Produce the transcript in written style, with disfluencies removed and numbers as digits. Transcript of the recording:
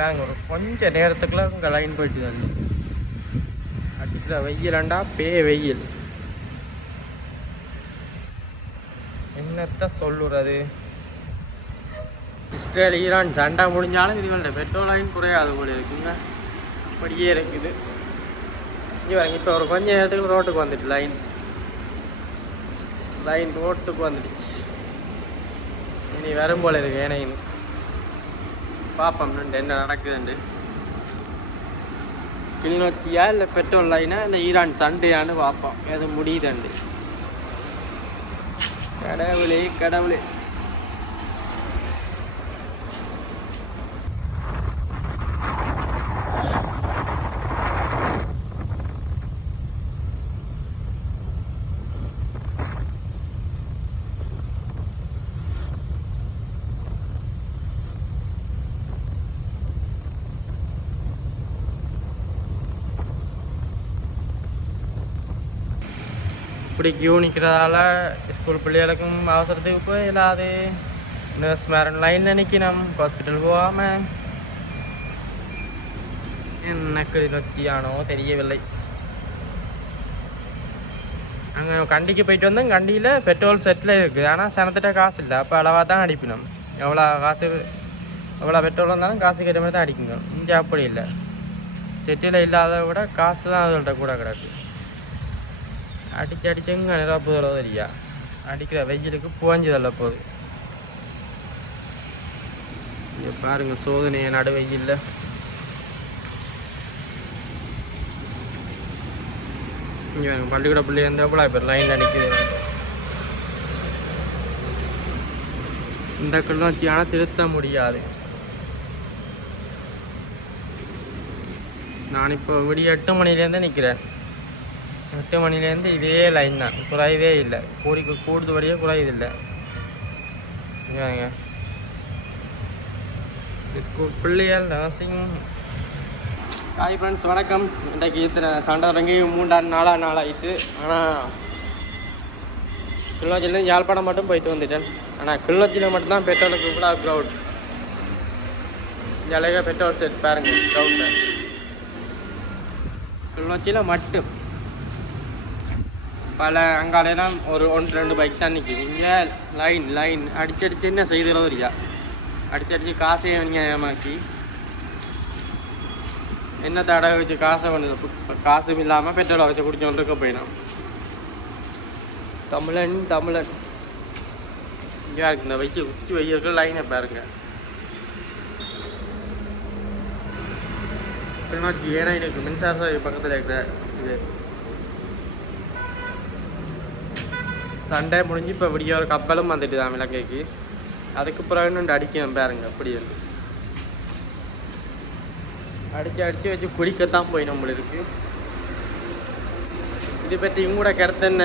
வேங்க ஒரு கொஞ்சம் நேரத்துக்குள்ள உங்கள் லைன் போயிட்டு தான் அடிக்கிற வெயிலண்டா வெயில் என்னத்த சொல்லுறது. இஸ்ரேல் ஈரான் சண்டை முடிஞ்சாலும் இதுங்கள்ட்ட பெட்ரோல் லைன் குறையாது போல இருக்குங்க. அப்படியே இருக்குது. இப்போ ஒரு கொஞ்ச நேரத்துக்கு ரோட்டுக்கு வந்துட்டு லைன் ரோட்டுக்கு வந்துடுச்சு. இனி வரும் போல இருக்கு. ஏனைன்னு பார்ப்போம் என்ன நடக்குதுண்டு. கிளிநொச்சியா இல்லை பெட்ரோல் லைனா இல்லை ஈரான் சண்டையான்னு பார்ப்போம் எது முடியுதுண்டு. கடவுளே இப்படி கியூ நிற்கிறதால ஸ்கூல் பிள்ளைகளுக்கும் அவசரத்துக்கு போய் இல்லாது நர்ஸ் மேரன் லைனில் நிற்கணும். ஹாஸ்பிட்டல் போகாமல் என்ன கிளிநொச்சியானோ தெரியவில்லை. அங்கே கண்டிக்கு போயிட்டு வந்தோம். கண்டியில் பெட்ரோல் செட்டில் இருக்குது. ஆனால் சனத்திட்ட காசு இல்லை. அப்போ அளவாக தான் அடிக்கணும். எவ்வளோ பெட்ரோல் வந்தாலும் காசு கேட்ட மாதிரி தான் அடிக்குங்க. இங்கே அப்படி இல்லை. செட்டில் இல்லாத விட காசு தான் அதுகள்கிட்ட கூட கிடக்கு. அடிச்சுங்க நிரப்புதலோ தெரியா. அடிக்கிற வெயிலுக்கு புகஞ்சதில்ல போகுது. இங்கே பாருங்க சோதனையை நடு வெயில்ல. இங்கே பள்ளிக்கூட பிள்ளை வந்து எவ்வளோ பேர் லைனில் அடிக்குது. இந்த கிளிநொச்சி ஆனால் திருத்த முடியாது. நான் இப்போ விடிய 8 மணிலேருந்து நிற்கிறேன். 8 மணிலேருந்து இதே லைன் தான். குறையதே இல்லை. கூடுதபடியே குறையதில்லை. ஸ்கூல் பிள்ளைகள் நர்சிங். ஹாய் ஃப்ரெண்ட்ஸ், வணக்கம். இன்றைக்கு இத்தனை சண்டை தொடங்கி 3 நாள் ஆகிட்டு. ஆனால் கிளிநொச்சியிலேருந்து யாழ்ப்பாணம் மட்டும் போயிட்டு வந்துட்டேன். ஆனால் கிளிநொச்சியில் மட்டும்தான் பெட்ரோலுக்கு இவ்வளோ க்ரௌட். ஜலையாக பெட்ரோல் செட் பாருங்க க்ரௌட்டில். கிளிநொச்சியில் மட்டும் பல அங்காலையெல்லாம் ஒரு 1-2 பைக் தான் நிற்கிது. இங்கே லைன் அடிச்சு என்ன செய்துறதோ இல்லையா. அடிச்சு காசையை நீங்கள் ஏமாக்கி என்ன தடவை வச்சு காசை பண்ணுது. காசும் இல்லாமல் பெட்ரோலை வச்சு குடிச்சோன்றிருக்க போயிடும். தமிழன் இங்கே இருக்கு. இந்த உச்சி வெயிலுக்கு லைனை பாருங்க. கிளிநொச்சி ஏன்னா எனக்கு மின்சார பக்கத்தில் இருக்கிற இது சண்டை முடிஞ்சு இப்போ விடிய ஒரு கப்பலும் வந்துட்டு தான் இலங்கைக்கு. அதுக்கு பிறகு இன்னும் அடிக்கணும் பாருங்க. அப்படி வந்து அடிச்சு வச்சு குடிக்கத்தான் போய் நம்மளுக்கு. இது பற்றி இவங்க கூட கருத்து என்ன